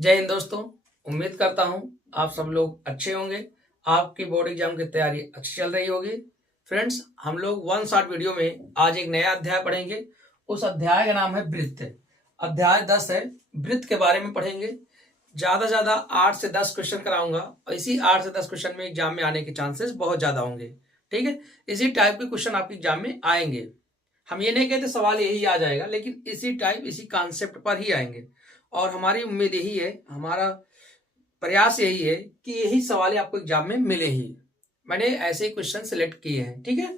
जय हिंद दोस्तों। उम्मीद करता हूं आप सब लोग अच्छे होंगे। आपकी बोर्ड एग्जाम की तैयारी अच्छी चल रही होगी। फ्रेंड्स, हम लोग वन शॉट वीडियो में आज एक नया अध्याय पढ़ेंगे। उस अध्याय का नाम है वृत्त। अध्याय 10 है। वृत्त के बारे में पढ़ेंगे। ज्यादा से ज्यादा 8 से 10 क्वेश्चन कराऊंगा और इसी 8 से 10 क्वेश्चन में एग्जाम में आने के चांसेस बहुत ज्यादा होंगे। ठीक है, इसी टाइप के क्वेश्चन आपके एग्जाम में आएंगे। हम ये नहीं कहते सवाल यही आ जाएगा, लेकिन इसी टाइप इसी कॉन्सेप्ट पर ही आएंगे। और हमारी उम्मीद यही है, हमारा प्रयास यही है कि यही सवाल आपको एग्जाम में मिले ही। मैंने ऐसे ही क्वेश्चन सिलेक्ट किए हैं। ठीक है,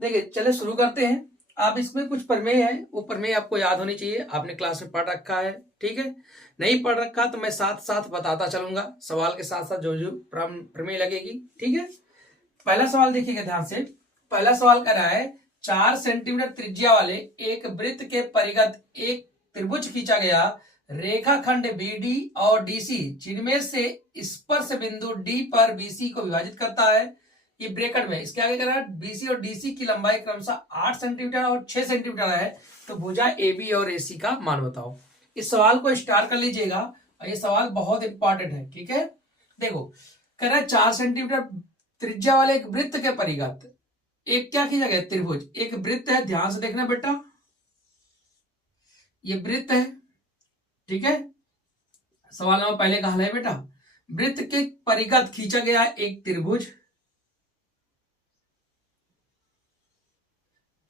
देखिए चले शुरू करते हैं। आप इसमें कुछ प्रमेय है, वो प्रमेय आपको याद होनी चाहिए, आपने क्लास में पढ़ रखा है। ठीक है, नहीं पढ़ रखा तो मैं साथ साथ बताता चलूंगा, सवाल के साथ साथ जो जो प्रमेय लगेगी। ठीक है, पहला सवाल देखिएगा ध्यान से। पहला सवाल कर रहा है 4 सेंटीमीटर त्रिज्या वाले एक वृत्त के परिगत एक त्रिभुज खींचा गया। रेखाखंड BD और DC जिनमें से स्पर्श बिंदु D पर BC को विभाजित करता है। ये ब्रैकेट में इसके आगे कर रहा है BC और DC की लंबाई क्रमशः 8 सेंटीमीटर और 6 सेंटीमीटर है, तो भुजा AB और AC का मान बताओ। इस सवाल को स्टार कर लीजिएगा और ये सवाल बहुत इंपॉर्टेंट है। ठीक है, देखो कह रहा है 4 सेंटीमीटर त्रिज्या वाले एक वृत्त के परिगत एक क्या खींचा गया, त्रिभुज। एक वृत्त है, ध्यान से देखना बेटा, ये वृत्त है। ठीक है, सवाल नंबर पहले कहा है बेटा, वृत्त के परिगत खींचा गया एक त्रिभुज।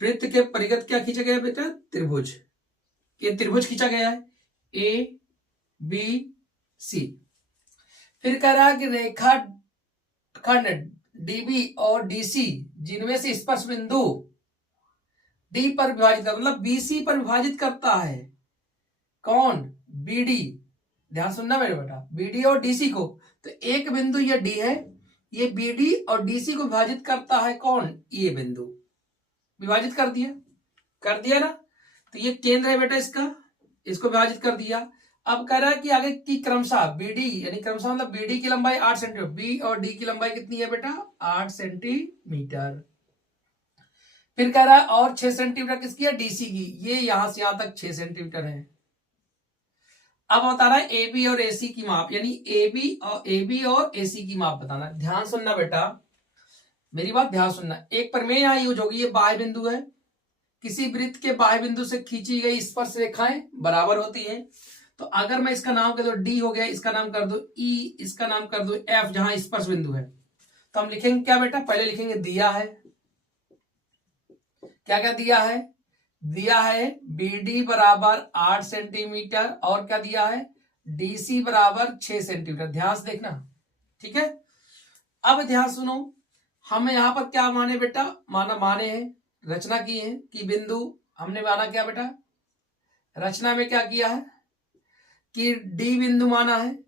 वृत्त के परिगत क्या खींचा गया बेटा, त्रिभुज। ये त्रिभुज खींचा गया है ABC। फिर कह रहा है कि रेखा खंड DB और DC जिनमें से स्पर्श बिंदु D पर विभाजित करता, मतलब BC पर विभाजित करता है। कौन, BD। ध्यान सुनना मेरे बेटा, BD और DC को, तो एक बिंदु ये D है, ये BD और DC को विभाजित करता है। कौन, ये बिंदु विभाजित कर दिया ना, तो ये केंद्र है बेटा इसका, इसको विभाजित कर दिया। अब कह रहा है कि आगे की क्रमशः BD यानी क्रमशः मतलब BD की लंबाई 8 सेंटीमीटर, B और D की लंबाई कितनी है बेटा, 8 सेंटीमीटर। फिर कह रहा है और 6 सेंटीमीटर किसकी है, DC की। ये यहां से यहां तक 6 सेंटीमीटर है। अब बता रहा है AB और AC की माप, यानी AB और AC की माप बताना। ध्यान सुनना बेटा, मेरी बात ध्यान सुनना। एक प्रमेय यहां यूज होगी, ये बाह्य बिंदु है। किसी वृत्त के बाह्य बिंदु से खींची गई स्पर्श रेखाएं बराबर होती हैं। तो अगर मैं इसका नाम कर दो D हो गया, इसका नाम कर दो E, इसका नाम कर दो F, जहां स्पर्श बिंदु है, तो हम लिखेंगे क्या बेटा, पहले लिखेंगे दिया है। क्या क्या दिया है, दिया है BD बराबर 8 सेंटीमीटर और क्या दिया है, DC बराबर 6 सेंटीमीटर। ध्यान से देखना। ठीक है, अब ध्यान सुनो, हमें यहां पर क्या माने बेटा, माने हैं, रचना की है कि बिंदु, हमने माना क्या बेटा, रचना में क्या किया है कि D बिंदु माना है।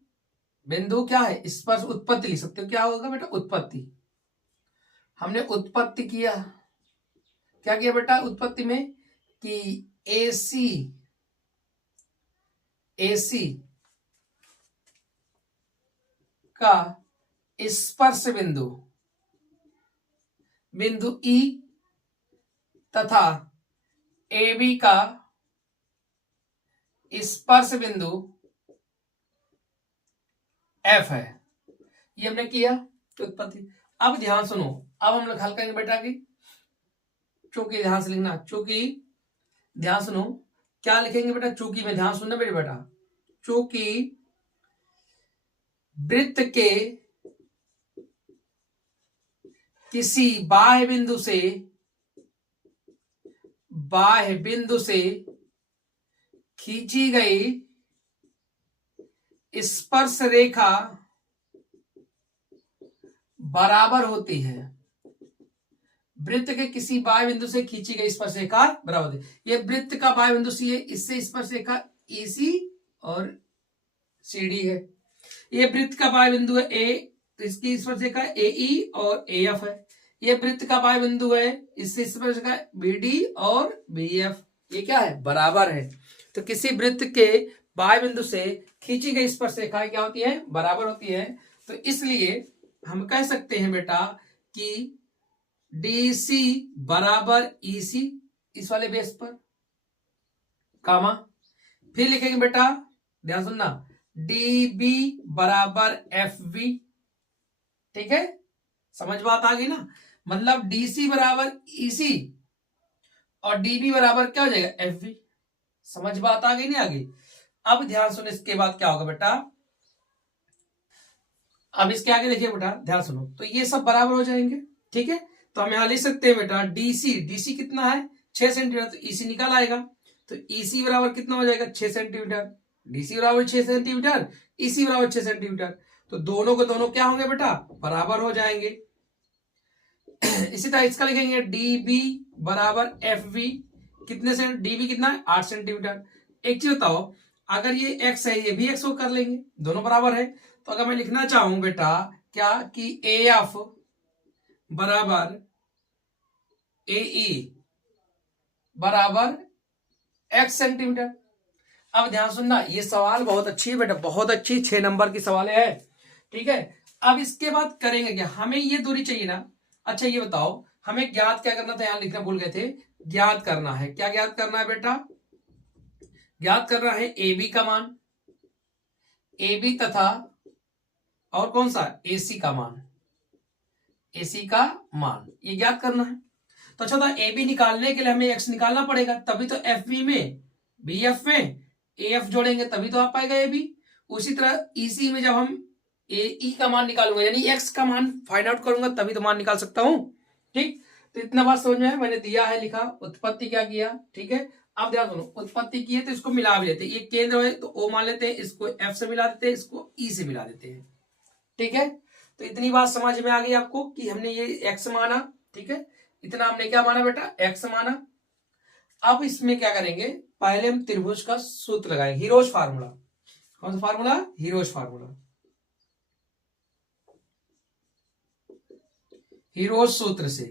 बिंदु क्या है, स्पर्श उत्पत्ति लिख सकते हो, क्या होगा बेटा, उत्पत्ति। हमने उत्पत्ति किया, क्या किया बेटा उत्पत्ति में कि AC का स्पर्श बिंदु E तथा AB का स्पर्श बिंदु F है। ये हमने किया उत्पत्ति। अब ध्यान सुनो, अब हम लोग हल करेंगे बेटा की चूंकि, ध्यान से लिखना, चूंकि, ध्यान सुनो, क्या लिखेंगे बेटा, चूंकि में ध्यान सुनना मेरे बेटा, चूंकि वृत्त के किसी बाह्य बिंदु से खींची गई स्पर्श रेखा बराबर होती है। वृत्त के किसी बाह्य बिंदु से खींची गई स्पर्श रेखा बराबर होती है। ये वृत्त का बाह्य बिंदु C है, इससे स्पर्श रेखा EC और CD है। ये वृत्त का बाह्य बिंदु है A, इसकी स्पर्श रेखा AE और AF है। ये वृत्त का बाह्य बिंदु है, इससे स्पर्श रेखा BD और BF। ये क्या है, बराबर है। तो किसी वृत्त के बाह्य बिंदु से खींची गई स्पर्श रेखाएं क्या होती है, बराबर होती है। तो इसलिए हम कह सकते हैं बेटा कि DC बराबर EC, इस वाले बेस पर, कामा। फिर लिखेंगे बेटा, ध्यान सुनना, डी बी बराबर एफ बी। ठीक है, समझ बात आ गई ना। मतलब डीसी बराबर ईसी और डीबी बराबर क्या हो जाएगा, एफ बी। समझ बात आ गई नहीं आगे। अब ध्यान सुनो, इसके बाद क्या होगा बेटा, अब इसके आगे देखिए बेटा, ध्यान सुनो, तो ये सब बराबर हो जाएंगे। ठीक है, तो हम यहां लिख सकते हैं बेटा डीसी, डीसी कितना है 6 सेंटीमीटर, तो ईसी निकल आएगा। तो ईसी बराबर कितना हो जाएगा 6 सेंटीमीटर, डीसी बराबर 6 सेंटीमीटर, ईसी बराबर 6 सेंटीमीटर। तो दोनों को दोनों क्या होंगे बेटा, बराबर हो जाएंगे। इसी तरह इसका लिखेंगे डीबी बराबर एफ बी, कितने से, डीबी कितना है 8 सेंटीमीटर। एक चीज बताओ, अगर ये एक्स है ये भी एक्स को कर लेंगे, दोनों बराबर है। तो अगर मैं लिखना चाहूं बेटा क्या कि ए एफ बराबर ए ई बराबर एक्स सेंटीमीटर। अब ध्यान सुनना, ये सवाल बहुत अच्छी है बेटा, बहुत अच्छी 6 नंबर की सवाल है। ठीक है, अब इसके बाद करेंगे क्या, हमें ये दूरी चाहिए ना। अच्छा ये बताओ, हमें ज्ञात क्या करना था, यहां लिखना भूल गए थे, ज्ञात करना है, क्या ज्ञात करना है बेटा, ज्ञात करना है ए बी का मान, ए बी तथा और कौन सा एसी का मान, एसी का मान, ये ज्ञात करना है। तो अच्छा था, ए बी निकालने के लिए हमें एक्स निकालना पड़ेगा, तभी तो एफ बी में बी एफ में ए एफ जोड़ेंगे तभी तो आ पाएगा ए बी। उसी तरह ईसी में जब हम ए ई का मान निकालूंगा यानी एक्स का मान फाइंड आउट करूंगा तभी तो मान निकाल सकता हूं। ठीक, तो इतना बात समझ में है, मैंने दिया है लिखा, उत्पत्ति क्या किया। ठीक है, अब ध्यान सुनो, उत्पत्ति की है तो इसको मिला भी लेते हैं, ये केंद्र है तो ओ मान लेते हैं, इसको एफ से मिला देते हैं, इसको ई से मिला देते हैं। ठीक है, तो इतनी बात समझ में आ गई आपको कि हमने ये एक्स माना। ठीक है, इतना हमने क्या माना बेटा, एक्स माना। अब इसमें क्या करेंगे, पहले हम त्रिभुज का सूत्र लगाएंगे, हीरोज फार्मूला। कौन सा फार्मूला, हीरोज फार्मूला, हीरोज सूत्र से।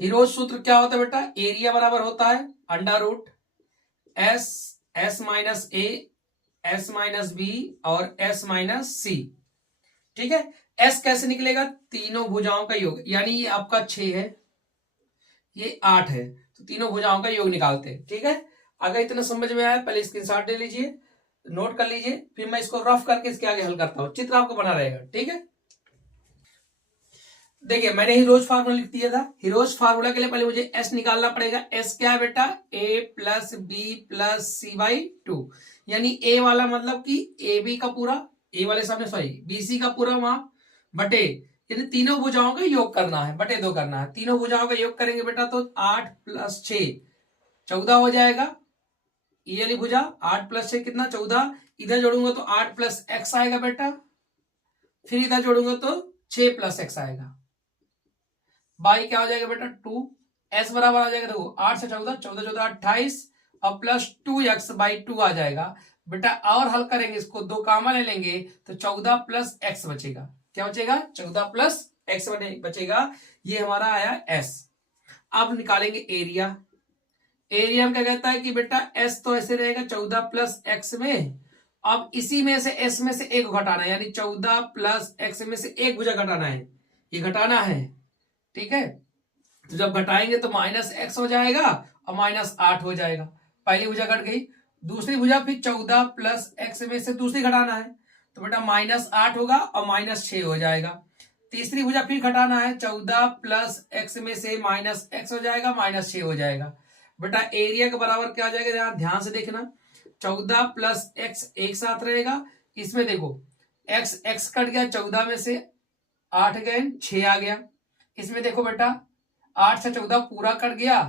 हीरोज सूत्र क्या होता है बेटा, एरिया बराबर होता है under root S, S minus A, S minus B और एस माइनस सी। ठीक है, एस कैसे निकलेगा, तीनों भुजाओं का योग, यानी ये आपका 6 है, ये 8 है, तो तीनों भुजाओं का योग निकालते हैं। ठीक है, अगर इतना समझ में आया पहले स्क्रीनशॉट ले लीजिए, नोट कर लीजिए, फिर मैं इसको रफ करके इसके आगे हल करता हूं, चित्र आपको बना रहेगा। ठीक है, देखिए मैंने हीरोज फार्मूला लिख दिया था, हीरोज फार्मूला के लिए पहले मुझे एस निकालना पड़ेगा। एस क्या है बेटा, A plus B plus C by 2, यानी ए वाला मतलब कि ए बी का पूरा, ए वाले सामने सॉरी बीसी का पूरा माप बटे, यानी तीनों भुजाओं का योग करना है, बटे 2 करना है। तीनों भुजाओं का योग करेंगे बेटा तो 8 प्लस 6 14 हो जाएगा, ये वाली भुजा 8 प्लस 6 कितना 14, इधर जोड़ूंगा तो 8 प्लस एक्स आएगा बेटा, फिर इधर जोड़ूंगा तो 6 प्लस एक्स आएगा, बाई क्या हो जाएगा बेटा 2, एस बराबर आ जाएगा, देखो 8 से 14, 14 14 28 और प्लस 2x बाई 2 आ जाएगा बेटा। और हल करेंगे इसको, 2 कामा ले लेंगे तो 14 प्लस एक्स बचेगा, क्या बचेगा 14 प्लस एक्स बचेगा, ये हमारा आया एस। अब निकालेंगे एरिया, एरिया में क्या कहता है कि बेटा एस तो ऐसे रहेगा 14 प्लस एक्स में, अब इसी में से एस में से एक घटाना है, यानी 14 प्लस एक्स में से एक भुजा घटाना है, ये घटाना है। ठीक है, तो जब घटाएंगे तो माइनस एक्स हो जाएगा और माइनस 8 हो जाएगा, पहली भुजा घट गई, दूसरी भुजा फिर 14 प्लस एक्स में से दूसरी घटाना है, तो बेटा माइनस 8 होगा और माइनस 6 हो जाएगा। तीसरी भुजा फिर घटाना है, 14 प्लस एक्स में से माइनस एक्स हो जाएगा, माइनस 6 हो जाएगा। बेटा एरिया के बराबर क्या हो जाएगा, ध्यान से देखना, 14 प्लस एक्स एक साथ रहेगा, इसमें देखो एक्स एक्स कट गया, 14 में से 8 गए 6 आ गया, इसमें देखो बेटा 8 से 14 पूरा कट गया,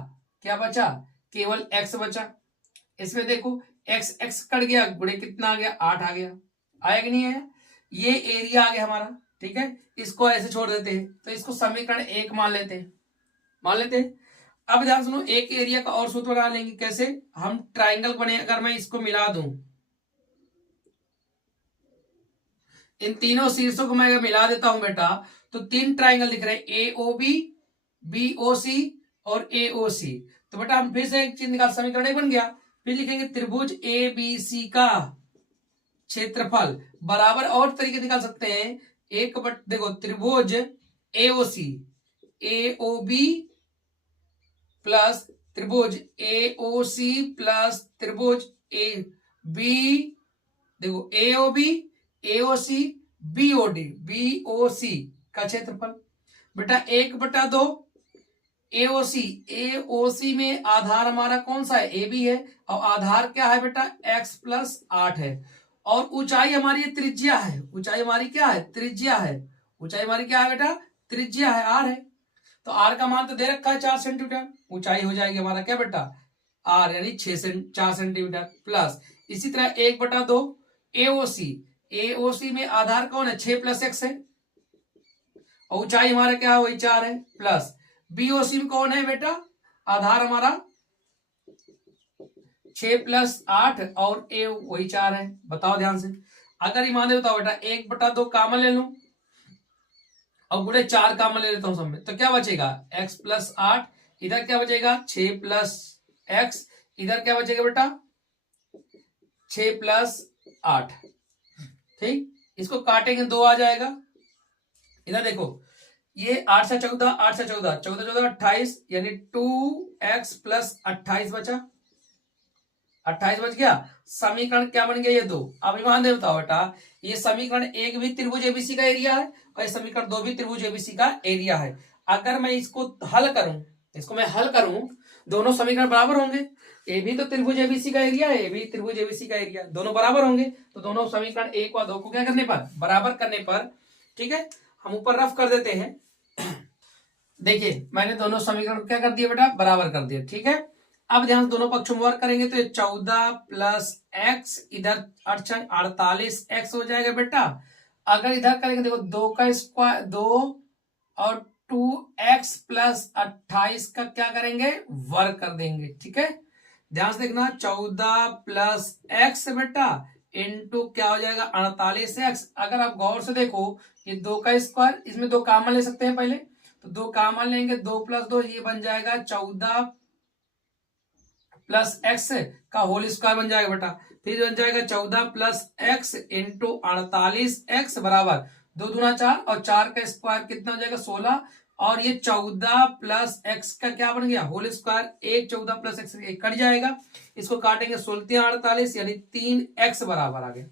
क्या बचा केवल x बचा, इसमें देखो x x कट गया, गुणे कितना आ गया 8 आ गया, आया कि नहीं आया, ये एरिया आ गया हमारा। ठीक है, इसको ऐसे छोड़ देते हैं, तो इसको समीकरण 1 मान लेते हैं, मान लेते हैं। अब ध्यान सुनो, एक एरिया का और सूत्र बना लेंगे, कैसे, हम ट्राइंगल बने, अगर मैं इसको मिला दूं, इन तीनों शीर्षों को मैं अगर मिला देता हूं बेटा तो 3 ट्राइंगल दिख रहे हैं, ए ओ बी, बी ओ सी और ए ओ सी। तो बेटा हम फिर से एक चीज निकाल, समीकरण 1 बन गया, फिर लिखेंगे त्रिभुज ए बी सी का क्षेत्रफल बराबर, और तरीके निकाल सकते हैं, एक बट देखो त्रिभुज ए ओ सी, ए ओ बी प्लस त्रिभुज ए ओ सी प्लस त्रिभुज ए बी देखो AOB, AOC, BOD, BOC का क्षेत्रफल बेटा 1/2 AOC, AOC में आधार हमारा कौन सा है, AB है, और आधार क्या है बेटा x+8 है, और ऊंचाई हमारी त्रिज्या है, ऊंचाई हमारी क्या है, त्रिज्या है, ऊंचाई हमारी क्या है बेटा, त्रिज्या है, r है। तो r का मान तो दे रखा है 4 सेंटीमीटर, ऊंचाई हो जाएगी हमारा क्या बेटा r यानी 4 सेंटीमीटर, प्लस इसी तरह 1/2 AOC, AOC में आधार कौन है 6+x है, और ऊंचाई हमारा क्या है वही 4 है, प्लस BOC में कौन है बेटा, आधार हमारा 6+8 और A वही 4 है। बताओ ध्यान से, अगर ये मान बताओ बेटा 1/2 कामन ले लूं और गुणे 4 कामन ले लेता हूं सब में, तो क्या बचेगा x+8, इधर क्या बचेगा 6+x, इधर क्या बचेगा बेटा 6+8, ठीक। इसको काटेंगे 2 आ जाएगा, इधर देखो ये 8 से 14, 8 से 14, 14 14 28, यानी 2x+28 बचा, 28 बच गया। समीकरण क्या बन गया ये 2। अब मान दे बताओ बेटा, ये समीकरण 1 भी त्रिभुज एबीसी का एरिया है और ये समीकरण 2 भी त्रिभुज एबीसी का एरिया है। अगर मैं इसको हल करूं, इसको मैं हल करूं, दोनों समीकरण बराबर होंगे, ए भी तो त्रिभुज एबीसी का एरिया है, ए भी त्रिभुज एबीसी का एरिया, दोनों बराबर होंगे, तो दोनों समीकरण 1 और 2 को क्या करने पर, बराबर करने पर, ठीक है, हम ऊपर रफ कर देते हैं। देखिए मैंने दोनों समीकरण क्या कर दिया बेटा, बराबर कर दिया, ठीक है। अब ध्यान से दोनों पक्षों में वर्क करेंगे तो 14+x, इधर 48x हो जाएगा बेटा। अगर इधर करेंगे देखो 2 का स्क्वायर 2 और 2x+28 का क्या करेंगे, वर्क कर देंगे, ठीक है। ध्यान से देखना 14+x बेटा इंटू क्या हो जाएगा 48x। अगर आप गौर से देखो ये 2 का स्क्वायर, इसमें 2 कॉमन ले सकते हैं पहले, तो 2 कॉमन लेंगे, 2+2 ये बन जाएगा 14+x का होल स्क्वायर बन जाएगा बेटा, फिर बन जाएगा 14+x इंटू 48x बराबर 2 दूना 4 और 4 का स्क्वायर कितना हो जाएगा 16, और ये 14+x का क्या बन गया होल स्क्वायर, 1 14+x 1 कट जाएगा, इसको काटेंगे 16 48 यानी 3x बराबर आ गया,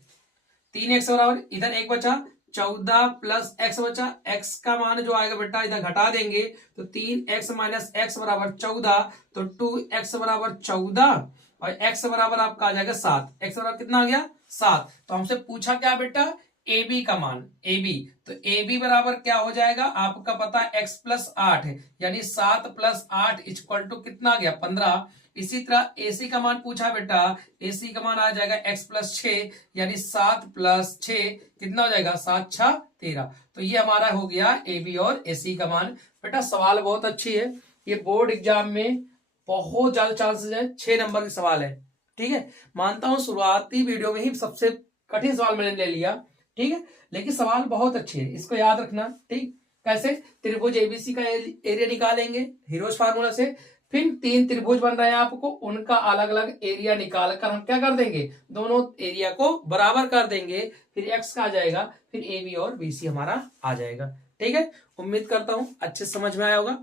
3x बराबर, इधर 1 बचा 14+x बचा, x का मान जो आएगा बेटा इधर घटा देंगे तो 3x - x बराबर 14, तो 2x बराबर 14 और x बराबर आपका आ जाएगा 7, x बराबर कितना आ गया 7। तो हमसे पूछा क्या बेटा AB का मान, AB, तो AB बराबर क्या हो जाएगा आपका पता है x+8 है, यानी 7+8 = कितना आ गया 15। इसी तरह AC का मान पूछा बेटा, AC का मान आ जाएगा x+6 यानी 7+6 कितना हो जाएगा 7 6 13। तो ये हमारा हो गया AB और AC का मान। बेटा सवाल बहुत अच्छी है, ये बोर्ड एग्जाम में बहुत ज्यादा चांसेस है, 6 नंबर के सवाल है, ठीक है। मानता हूं शुरुआती वीडियो में ही सबसे कठिन सवाल मैंने ले लिया, ठीक है, लेकिन सवाल बहुत अच्छे है, इसको याद रखना, ठीक। कैसे, त्रिभुज एबीसी का एरिया निकालेंगे हीरोज फार्मूला से, फिर 3 त्रिभुज बन रहे हैं आपको, उनका अलग अलग एरिया निकाल कर हम क्या कर देंगे, दोनों एरिया को बराबर कर देंगे, फिर एक्स का आ जाएगा, फिर ए बी और बी सी हमारा आ जाएगा, ठीक है। उम्मीद करता हूं अच्छे समझ में आया होगा।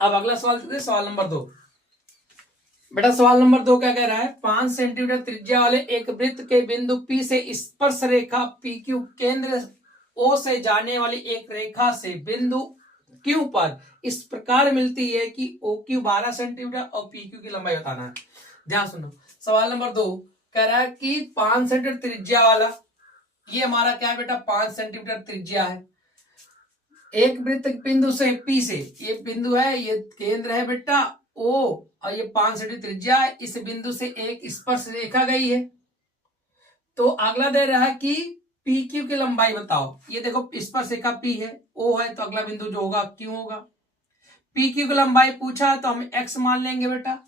अब अगला सवाल देखते हैं, सवाल नंबर 2। बेटा सवाल नंबर 2 क्या कह रहा है, 5 सेंटीमीटर त्रिज्या वाले एक वृत्त के बिंदु P से स्पर्श रेखा PQ केंद्र O से जाने वाली एक रेखा से बिंदु Q पर इस प्रकार मिलती है कि OQ 12 सेंटीमीटर और PQ की लंबाई बताना है। ध्यान सुनो, सवाल नंबर 2 कह रहा है कि 5 सेंटीमीटर त्रिज्या वाला, ये हमारा क्या है बेटा 5 सेंटीमीटर त्रिज्या है, एक वृत्त बिंदु से P से, ये बिंदु है, ये केंद्र है बेटा O और ये 5 सेंटीमीटर त्रिज्या है, इस बिंदु से एक स्पर्श रेखा गई है। तो अगला दे रहा है कि PQ की लंबाई बताओ, ये देखो स्पर्श रेखा P है, O है, तो अगला बिंदु जो होगा Q होगा। PQ की लंबाई पूछा है तो हम x मान लेंगे बेटा।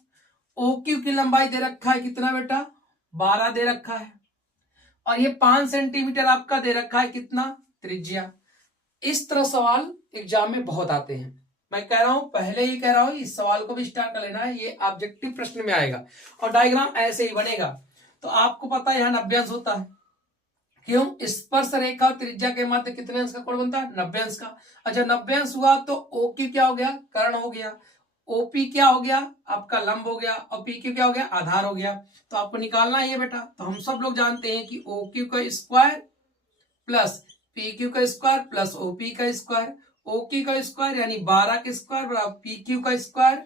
OQ की लंबाई दे रखा है कितना बेटा 12 दे रखा है, और ये 5 सेंटीमीटर आपका दे रखा है कितना त्रिज्या। इस तरह सवाल एग्जाम में बहुत आते हैं, मैं कह रहा हूं पहले ही कह रहा हूं इस सवाल को भी स्टार्ट कर लेना है, ये ऑब्जेक्टिव प्रश्न में आएगा और डायग्राम ऐसे ही बनेगा। तो आपको पता है यहाँ 90 अंश होता है, क्यों, स्पर्श रेखा और त्रिज्या के मध्य कितने अंश का कोण बनता है 90 अंश का। अच्छा 90 अंश हुआ तो OQ क्या हो गया कर्ण हो गया, ओपी क्या हो गया, आपका लंब हो गया, और पी क्यू क्या हो गया, आधार हो गया। तो आपको निकालना है ये बेटा। तो हम सब लोग जानते हैं कि ओ क्यू का स्क्वायर प्लस पी क्यू का स्क्वायर प्लस ओपी का स्क्वायर, ओ क्यू का स्क्वायर यानी 12 का स्क्वायर बराबर पी क्यू का square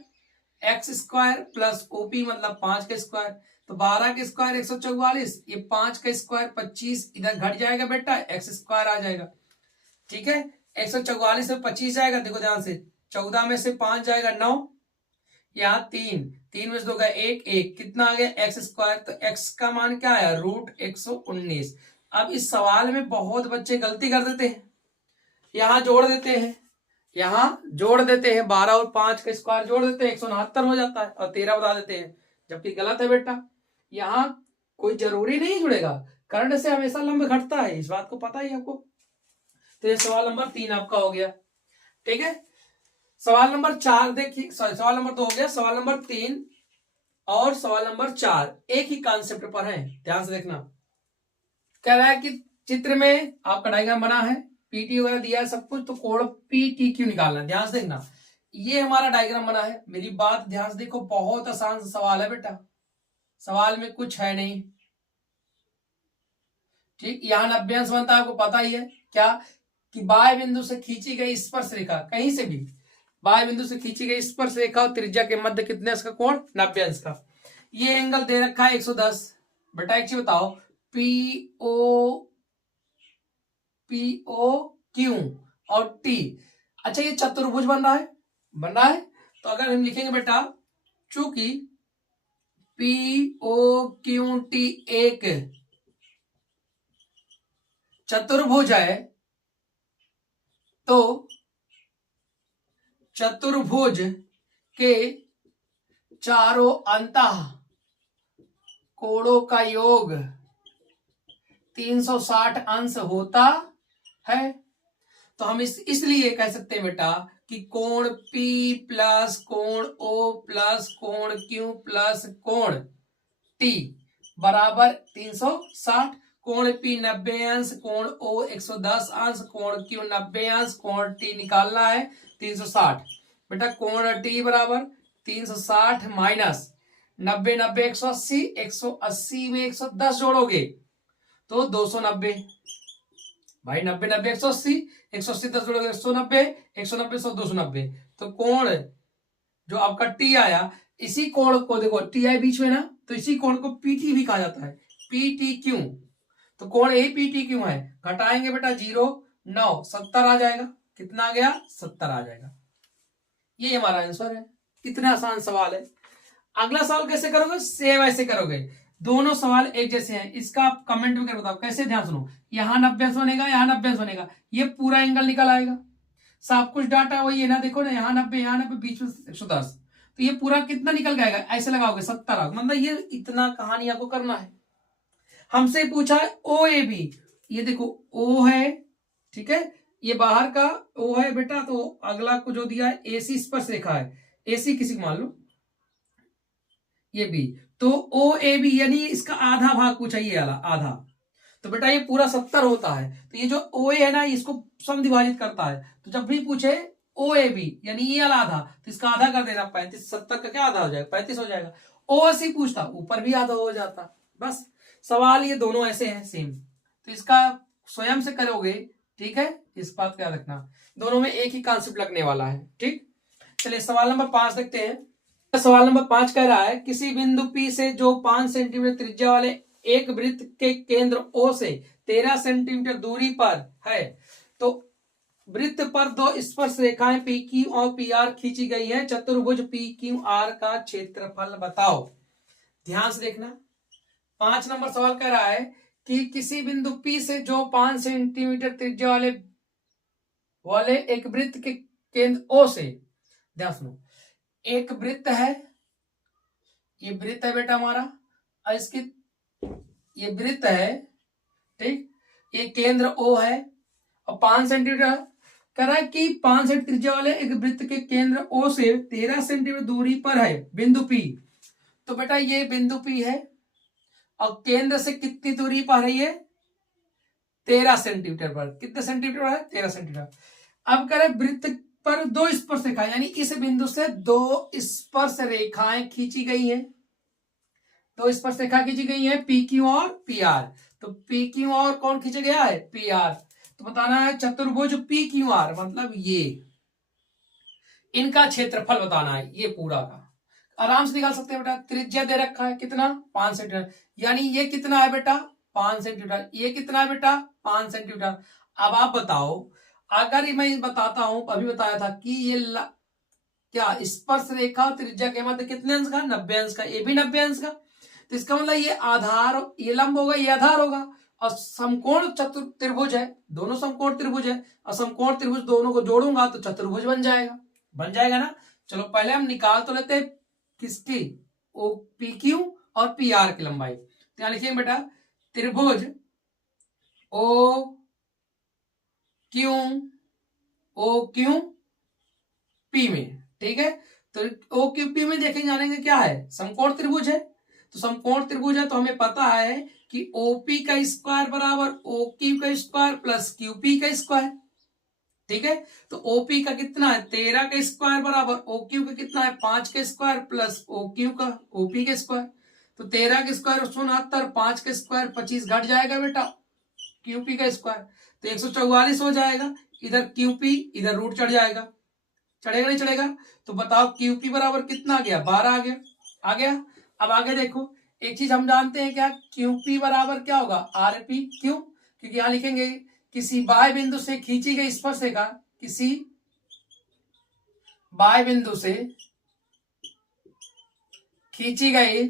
x square plus OP मतलब 5 का स्क्वायर। तो 12 का स्क्वायर 144, ये 5 का स्क्वायर 25, इधर घट जाएगा बेटा, एक्स स्क्वायर आ जाएगा। ठीक है, 144 से 25 जाएगा, देखो ध्यान से, 14 में से 5 जाएगा 9, यहाँ 3 में से 2 गया 1, 1 कितना आ गया, एक्स स्क्वायर। तो एक्स का मान क्या आया, √119। अब इस सवाल में बहुत बच्चे गलती कर देते हैं, यहां जोड़ देते हैं, यहां जोड़ देते हैं, 12 और 5 का स्क्वायर जोड़ देते हैं, 169 हो जाता है, और 13 बता देते हैं, जबकि गलत है बेटा। यहाँ कोई जरूरी नहीं जुड़ेगा, करंट से हमेशा लंब घटता है, इस बात को पता ही आपको। तो ये सवाल नंबर 3 आपका हो गया। ठीक है, सवाल नंबर 4 देखिए, सवाल नंबर 2 हो गया, सवाल नंबर 3 और सवाल नंबर 4 एक ही कॉन्सेप्ट पर है, ध्यान से देखना। कह रहा है कि चित्र में आपका डायग्राम बना है, पीटी वगैरह दिया है सब कुछ, तो कोण पीटी क्यू निकालना है, ध्यान से देखना। ये हमारा डायग्राम बना है, मेरी बात ध्यान से देखो, बहुत आसान सवाल है बेटा, सवाल में कुछ है नहीं। ठीक, यहाँ 90 अंश बनता है, आपको पता ही है क्या, कि बाह्य बिंदु से खींची गई स्पर्श रेखा, कहीं से भी बाह्य बिंदु से खींची गई स्पर्श रेखा और त्रिज्या के मध्य कितने अंश का कोण, 90 अंश का। ये एंगल दे रखा है 110। बेटा एक चीज बताओ, पीओ क्यू और टी, अच्छा ये चतुर्भुज बन रहा है, तो अगर हम लिखेंगे बेटा, चूंकि पीओ क्यू टी एक चतुर्भुज है, तो चतुर्भुज के चारों अंतः कोणों का योग 360 अंश होता है। तो हम इसलिए कह सकते हैं बेटा कि कोण P प्लस कोण O प्लस कोण Q प्लस कोण T बराबर 360। कोण P 90 अंश, कोण O 110 अंश, कोण Q 90 अंश, कोण T निकालना है 360। बेटा कोण T बराबर 360 माइनस 90 90 180, 180 में 110 जोड़ोगे तो 290। भाई 90 90 180, 180 10 जोड़ोगे 190, 190 100 290। तो कोण जो आपका टी आया, इसी कोण को देखो, टी आई बीच में ना, तो इसी कोण को पीटी भी कहा जाता है, पीटी क्यू। तो कोण ए पीटी क्यू है, घटाएंगे बेटा 0 9 70 आ जाएगा, कितना आ गया, 70 आ जाएगा। ये हमारा आंसर है, इतना आसान सवाल है। अगला सवाल कैसे करोगे, सेम ऐसे करोगे, दोनों सवाल एक जैसे हैं, इसका आप कमेंट में कर बताओ कैसे, ध्यान सुनो। यहां 90 अंश बनेगा, यहाँ 90 अंश बनेगा, ये पूरा एंगल निकल आएगा, सब कुछ डाटा वही है ना, देखो ना, यहाँ 90 यहाँ 90 बीच में 110, तो ये पूरा कितना निकल जाएगा, ऐसे लगाओगे 70। मतलब ये इतना कहानी आपको करना है। हमसे पूछा है ओ ए बी, ये देखो ओ है, ठीक है, ये बाहर का ओ है बेटा, तो अगला को जो दिया है एसी स्पर्श रेखा है, एसी किसी को मान लो, ये बी, तो ओ ए बी यानी इसका आधा भाग पूछा, ये वाला आधा, तो बेटा ये पूरा 70 होता है। तो ये जो ओ ए है ना, इसको समद्विभाजित करता है, तो जब भी पूछे ओ ए बी यानी ये वाला आधा, तो इसका आधा कर देना, 35, 70 का क्या आधा हो जाएगा, 35 हो जाएगा। ओ अस्सी पूछता, ऊपर भी आधा हो जाता। बस सवाल ये दोनों ऐसे हैं सेम, तो इसका स्वयं से करोगे, ठीक है, इस बात का याद रखना, दोनों में एक ही कॉन्सेप्ट लगने वाला है। ठीक, चलिए सवाल नंबर 5 देखते हैं। सवाल नंबर 5 कह रहा है, किसी बिंदु P से जो 5 सेंटीमीटर त्रिज्या वाले एक वृत्त के केंद्र O से 13 सेंटीमीटर दूरी पर है, तो वृत्त पर दो स्पर्श रेखाएं PQ और PR खींची गई है, चतुर्भुज PQR का क्षेत्रफल बताओ। ध्यान से देखना, 5 नंबर सवाल कह रहा है कि किसी बिंदु P से जो 5 सेंटीमीटर त्रिज्या वाले एक वृत्त के केंद्र O से, ध्यान सुनो, एक वृत्त है, ये वृत्त है बेटा हमारा, और इसकी ये वृत्त है, ठीक, ये केंद्र O है और 5 सेंटीमीटर, कह रहा है कि 5 सेंटीमीटर त्रिज्या वाले एक वृत्त के केंद्र O से 13 सेंटीमीटर दूरी पर है बिंदु P। तो बेटा ये बिंदु P है और केंद्र से कितनी दूरी पर है, ये 13 सेंटीमीटर पर, कितने सेंटीमीटर है, 13 सेंटीमीटर। अब कह रहे वृत्त पर दो स्पर्श रेखा, यानी इस बिंदु से दो स्पर्श रेखाएं खींची गई हैं, दो स्पर्श रेखा खींची गई है पी क्यू और पी आर। तो पी क्यू और कौन खींचा गया है, पी आर। तो बताना है चतुर्भुज पी क्यू आर, मतलब ये इनका क्षेत्रफल बताना है, ये पूरा का आराम से निकाल सकते हैं बेटा। त्रिज्या दे रखा है कितना, 5 सेंटीमीटर, यानी ये कितना है बेटा, 5 सेंटीमीटर। ये कितना है बेटा, 5 सेंटीमीटर। अब आप बताओ, अगर मैं बताता हूं, अभी बताया था कि ये क्या स्पर्श रेखा त्रिज्या के मध्य कितने अंश का, 90 अंश का, ये भी 90 अंश का। तो इसका मतलब ये आधार, ये लंब होगा, ये आधार होगा, और समकोण त्रिभुज है, दोनों समकोण त्रिभुज है, और समकोण त्रिभुज दोनों को जोड़ूंगा तो चतुर्भुज बन जाएगा, बन जाएगा ना। चलो पहले हम निकाल तो लेते हैं किसकी, ओ पी क्यू और पी आर की लंबाई। तो यहां लिखिए बेटा, त्रिभुज ओ क्यू पी में, ठीक है। तो ओ क्यू पी में देखेंगे, जानेंगे क्या है, समकोण त्रिभुज है। तो समकोण त्रिभुज है तो हमें पता है कि ओपी का स्क्वायर बराबर ओ क्यू का स्क्वायर प्लस क्यूपी का स्क्वायर, ठीक है। तो ओपी का कितना है, 13 का स्क्वायर बराबर ओ क्यू का कितना है, 5 का स्क्वायर प्लस ओ क्यू का ओपी का स्क्वायर। तो 13 का स्क्वायर 69, 5 का स्क्वायर 25 घट जाएगा बेटा, क्यूपी का स्क्वायर तो 144 हो जाएगा। इधर क्यूपी, इधर रूट चढ़ जाएगा, चढ़ेगा नहीं चढ़ेगा। तो बताओ क्यूपी बराबर कितना आ गया, 12 आ गया, आ गया। अब आगे देखो, एक चीज हम जानते हैं क्या, क्यूपी बराबर क्या होगा, आरपी। क्यों, क्योंकि यहां लिखेंगे किसी बाह्य बिंदु से खींची गई स्पर्श रेखा, किसी बाह्य बिंदु से खींची गई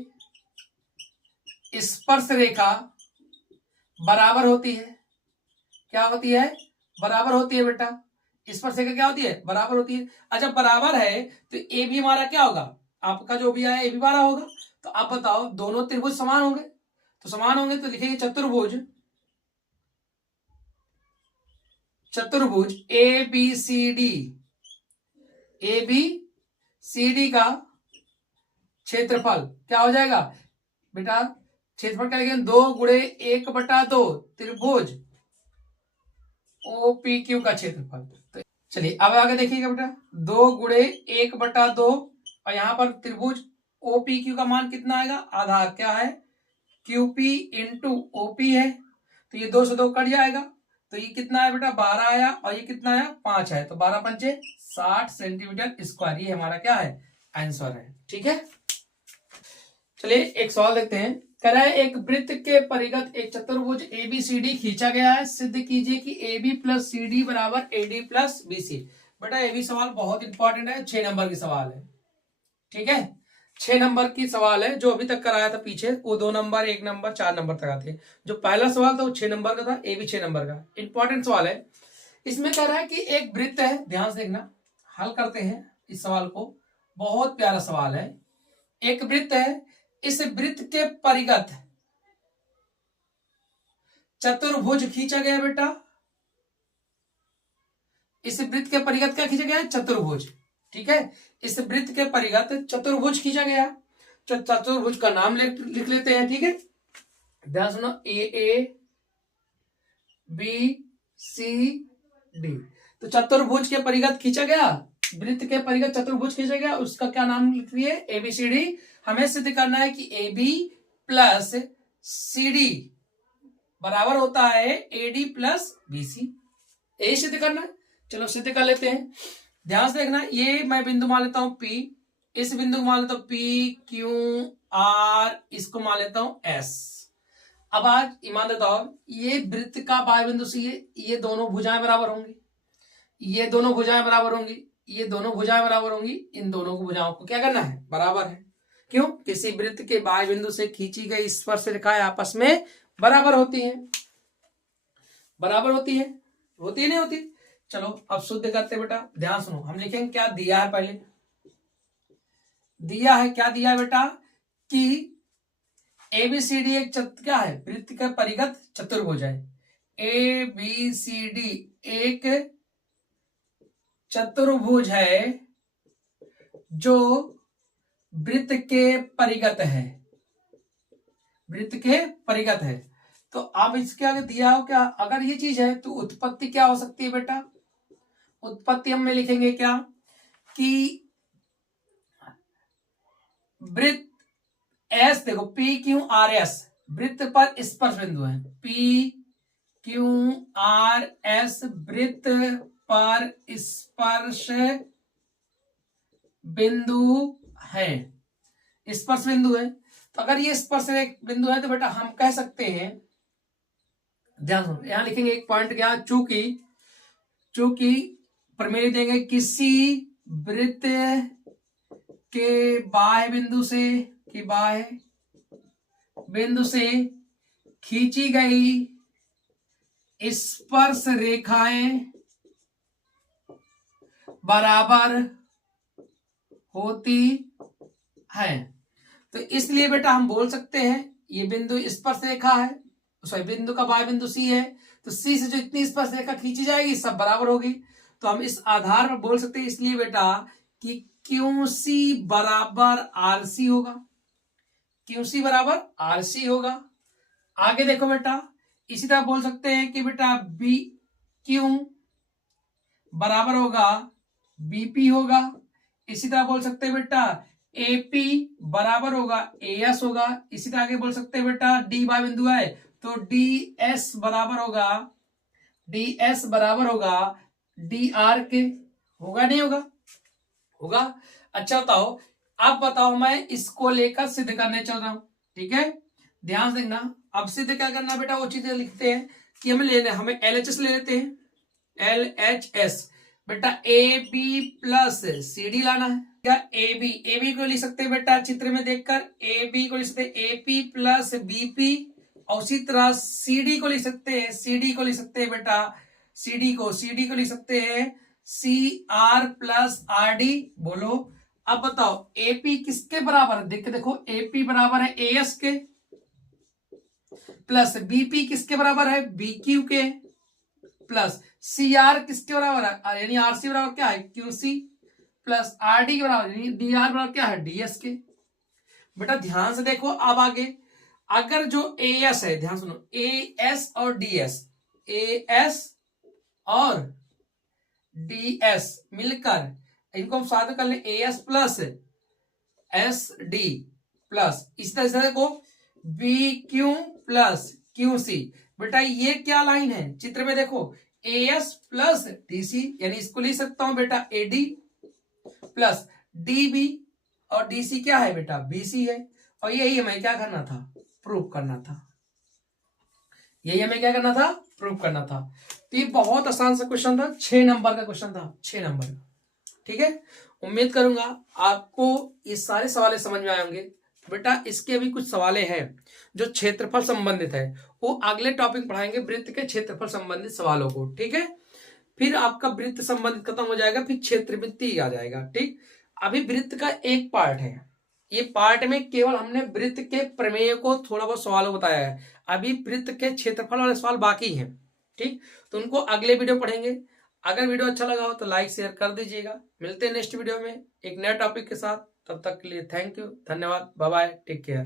स्पर्श रेखा बराबर होती है, क्या होती है, बराबर होती है बेटा। स्पर्श रेखा क्या होती है, बराबर होती है। अच्छा बराबर है तो ए भी हमारा क्या होगा, आपका जो भी आया ए भी 12 होगा। तो आप बताओ दोनों त्रिभुज समान होंगे, तो समान होंगे तो लिखेंगे चतुर्भुज, चतुर्भुज A B C D, A B C D का क्षेत्रफल क्या हो जाएगा बेटा, क्षेत्रफल क्या लिखेंगे, 2 × 1/2 त्रिभुज OPQ का क्षेत्रफल। तो चलिए अब आगे देखिएगा बेटा, 2 × 1/2 और यहां पर त्रिभुज OPQ का मान कितना आएगा, आधार क्या है, QP × OP है। तो ये 2 से 2 कट जाएगा, तो ये कितना है बेटा, 12 आया, और ये कितना आया, 5 है। तो 12 पंचे 60 सेंटीमीटर स्क्वायर, ये हमारा क्या है, आंसर है, ठीक है। चलिए एक सवाल देखते हैं, कह रहा है एक वृत्त के परिगत एक चतुर्भुज ABCD खींचा गया है, सिद्ध कीजिए कि AB + CD = AD + BC। बेटा ये भी सवाल बहुत इंपॉर्टेंट है, 6 नंबर की सवाल है, ठीक है। 6 नंबर की सवाल है, जो अभी तक कराया था पीछे वो 2 नंबर 1 नंबर 4 नंबर तक आते हैं। जो पहला सवाल था वो 6 नंबर का था, ये भी 6 नंबर का इंपॉर्टेंट सवाल है। इसमें कह रहा है कि एक वृत्त है, ध्यान से देखना, हल करते हैं इस सवाल को, बहुत प्यारा सवाल है। एक वृत्त है, इस वृत्त के परिगत चतुर्भुज खींचा गया बेटा, इस वृत्त के परिगत क्या खींचा गया, चतुर्भुज, ठीक है। इस वृत्त के परिगत चतुर्भुज खींचा गया, चतुर्भुज का नाम लिख लेते हैं, ठीक है। ध्यान सुनो, AA BCD। तो चतुर्भुज के परिगत खींचा गया, वृत्त के परिगत चतुर्भुज खींचा गया, उसका क्या नाम लिख लिए, ABCD। हमें सिद्ध करना है कि AB + CD बराबर होता है AD + BC, यही सिद्ध करना है। चलो सिद्ध कर लेते हैं, ध्यान से देखना, ये मैं बिंदु मान लेता हूं P, इस बिंदु को मान लेता हूं PQR, इसको मान लेता हूं S। अब आज ईमान देता हूं, ये वृत्त का बाह्य बिंदु से ये दोनों भुजाएं बराबर होंगी, ये दोनों भुजाएं बराबर होंगी, ये दोनों भुजाएं बराबर होंगी, इन दोनों को भुजाओं को क्या करना है, बराबर है। क्यों, किसी वृत्त के बाह्य बिंदु से खींची गई स्पर्श रेखाएं आपस में बराबर होती हैं, बराबर होती है, होती नहीं होती। चलो अब शुद्ध करते बेटा, ध्यान सुनो, हम लिखेंगे क्या दिया है, पहले दिया है, क्या दिया है बेटा, कि ABCD एक क्या है, वृत्त का परिगत चतुर्भुज है। ABCD एक चतुर्भुज है जो वृत्त के परिगत है, वृत्त के परिगत है। तो आप इसके आगे दिया हो क्या, अगर ये चीज है तो उत्पत्ति क्या हो सकती है बेटा, उत्पत्ति हम में लिखेंगे क्या कि वृत्त एस, देखो पी क्यू आर एस वृत्त पर स्पर्श बिंदु है, पी क्यू आर एस वृत्त पर स्पर्श बिंदु है, स्पर्श बिंदु है। तो अगर ये स्पर्श बिंदु है तो बेटा हम कह सकते हैं, ध्यान सुनो, यहां लिखेंगे एक पॉइंट क्या, चूंकि प्रमेय देंगे किसी वृत्त के बाह्य बिंदु से खींची गई स्पर्श रेखाएं बराबर होती है। तो इसलिए बेटा हम बोल सकते हैं ये बिंदु स्पर्श रेखा है, सॉरी बिंदु का बाह्य बिंदु सी है, तो सी से जो इतनी स्पर्श रेखा खींची जाएगी सब बराबर होगी। तो हम इस आधार पर बोल सकते हैं इसलिए बेटा कि क्यू सी बराबर आर सी होगा, क्यू सी बराबर आर सी होगा। आगे देखो बेटा, इसी तरह बोल सकते हैं कि बेटा बी क्यू बराबर होगा बीपी होगा। इसी तरह बोल सकते हैं बेटा एपी बराबर होगा एएस होगा। इसी तरह आगे बोल सकते हैं बेटा डी बाह्य बिंदु है तो डीएस बराबर होगा डी आर के, होगा नहीं होगा, होगा। अच्छा बताओ, अब बताओ मैं इसको लेकर सिद्ध करने चल रहा हूं, ठीक है, ध्यान से देखना। अब सिद्ध क्या करना बेटा, वो चीजें लिखते हैं कि हमें एलएचएस ले लेते हैं, एलएचएस बेटा A B plus C D लाना है क्या, ए बी को लिख सकते हैं बेटा चित्र में देखकर, ए बी को लिख सकते हैं एपी प्लस बीपी, और उसी तरह सीडी को लिख सकते हैं बेटा सीडी को लिख सकते हैं C R plus R D. बोलो अब बताओ एपी किसके बराबर है, देखो एपी बराबर है एएस के, प्लस बीपी किसके बराबर है बीक्यू के, प्लस सी आर किसके बराबर है यानी आरसी बराबर क्या है क्यूसी, प्लस आर डी के बराबर यानी डी आर बराबर क्या है डीएस के। बेटा ध्यान से देखो, अब आगे अगर जो एएस है, ध्यान सुनो, एएस और डीएस, एएस और डीएस मिलकर इनको हम साथ कर लें AS plus S D plus, इस तरह से देखो B Q plus Q C. बेटा ये क्या लाइन है चित्र में देखो, एएस प्लस डीसी, यानी इसको लिख सकता हूं बेटा एडी प्लस डीबी, और डीसी क्या है बेटा बीसी है, और यही हमें क्या करना था, प्रूव करना था, यही हमें क्या करना था, प्रूव करना था। तो ये बहुत आसान सा क्वेश्चन था, 6 नंबर का क्वेश्चन था, 6 नंबर का, ठीक है। उम्मीद करूंगा आपको ये सारे सवाल समझ में आए होंगे। बेटा इसके अभी कुछ सवाले हैं जो क्षेत्रफल संबंधित है, वो अगले टॉपिक पढ़ाएंगे वृत्त के क्षेत्रफल संबंधित सवालों को, ठीक है। फिर आपका वृत्त संबंधित खत्म हो जाएगा, फिर क्षेत्रवृत्ति आ जाएगा, ठीक। अभी वृत्त का एक पार्ट है, ये पार्ट में केवल हमने वृत्त के प्रमेय को थोड़ा बहुत सवालों बताया है, अभी वृत्त के क्षेत्रफल वाले सवाल बाकी हैं, ठीक। तो उनको अगले वीडियो पढ़ेंगे। अगर वीडियो अच्छा लगा हो तो लाइक शेयर कर दीजिएगा। मिलते हैं नेक्स्ट वीडियो में एक नए टॉपिक के साथ, तब तक के लिए थैंक यू, धन्यवाद, बाय बाय, टेक केयर।